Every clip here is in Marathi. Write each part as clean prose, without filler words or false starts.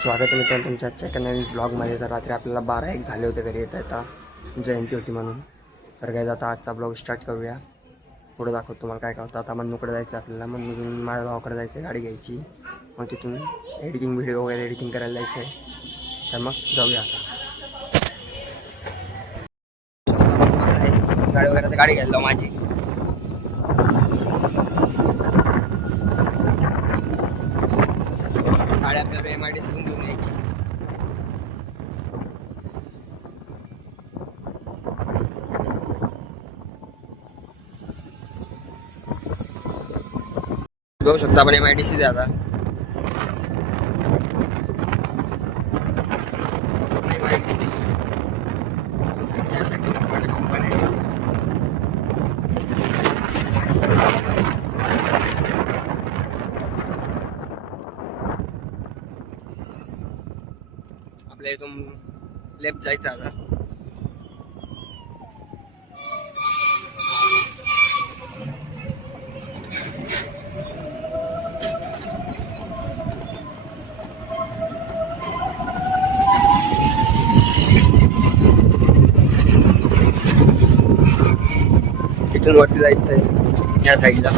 स्वागत आहे मित्रांनो तुमच्या आजच्या नवीन ब्लॉगमध्ये. तर रात्री आपल्याला 12-1 झाले होते घरी येता जयंती होती म्हणून. तर काय आता आजचा ब्लॉग स्टार्ट करूया. पुढे दाखवतो तुम्हाला काय होतं. आता मन्नूकडे जायचं आपल्याला. मन्नून माझ्या भावाकडे जायचं, गाडी घ्यायची, मग तिथून एडिटिंग व्हिडिओ वगैरे एडिटिंग करायला जायचं आहे. तर मग जाऊया आता. गाडी वगैरे तर गाडी घ्यायला माझी. गाडी आपल्याला MIDC घेऊन यायची. बघू शकता आपण MIDC द्या आता. MIDC यासाठी कंपनी आपल्या इथून लेफ्ट जायचं आता. इथून वरती जायचं आहे या साईडला.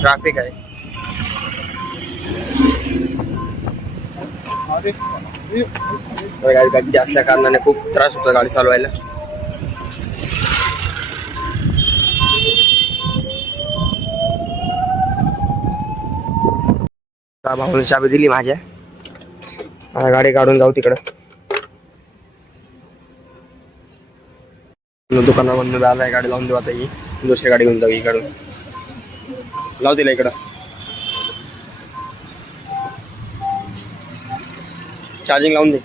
ट्रॅफिक आहे. गर्दी असल्या कारणाने खूप त्रास होतो गाडी चालवायला. भाऊने चाबी दिली माझ्या. आता गाडी काढून जाऊ तिकडं. दुकानामधून आलाय, गाडी लावून देऊ आता. ही दुसरी गाडी घेऊन जाऊ. इकडून लाव तिला इकडं. चार्जिंग लावून दे.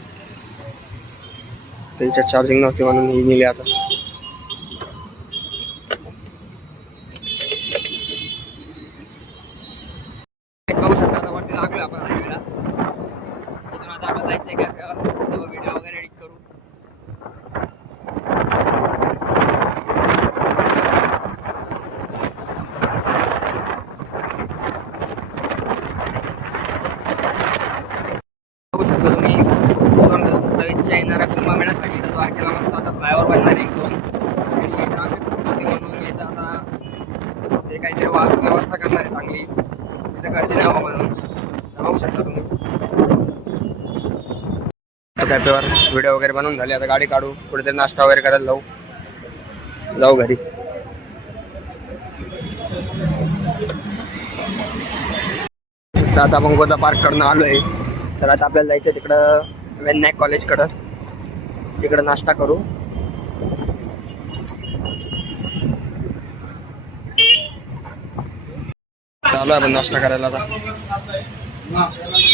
त्यांच्यात चार्जिंग नव्हती म्हणून ही नेली आता. बघू शकता आता वरती लागलो आपण हायवेला. तिथून आता आपल्याला जायचंय कॅफेवर. तेव्हा व्हिडिओ वगैरे एडिट करू. बघू शकता तुम्ही 2027च्या येणाऱ्या कुंभमेळ्यासाठी तर द्वारकेला मस्त आता फ्लायओव्हर बनणार आहे 1-2. आणि ट्रॅफिक खूप होती म्हणून येतं आता ते काहीतरी व्यवस्था करणार आहे चांगली. तिथं गर्दी नाही हवं म्हणून. बघू शकता तुम्ही. कॅफेवर व्हिडिओ वगैरे बनवून झाले. आता गाडी काढू, कुठेतरी नाश्ता वगैरे करायला जाऊ घरी. आता आपण गोदा पार्क कडनं आलोय. तर आता आपल्याला जायचं तिकडं वेन्नायक कॉलेजकडं. तिकडं नाश्ता करू. चालू आपण नाश्ता करायला. आता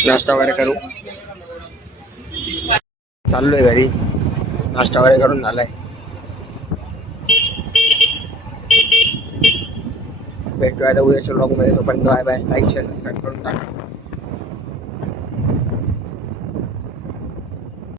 नाश्ता वगैरे करू. चाललोय घरी. नाश्ता वगैरे करून झालाय. भेटूया आता उद्याच्या ब्लॉगमध्ये. तोपर्यंत bye bye. Like share subscribe करून टाका.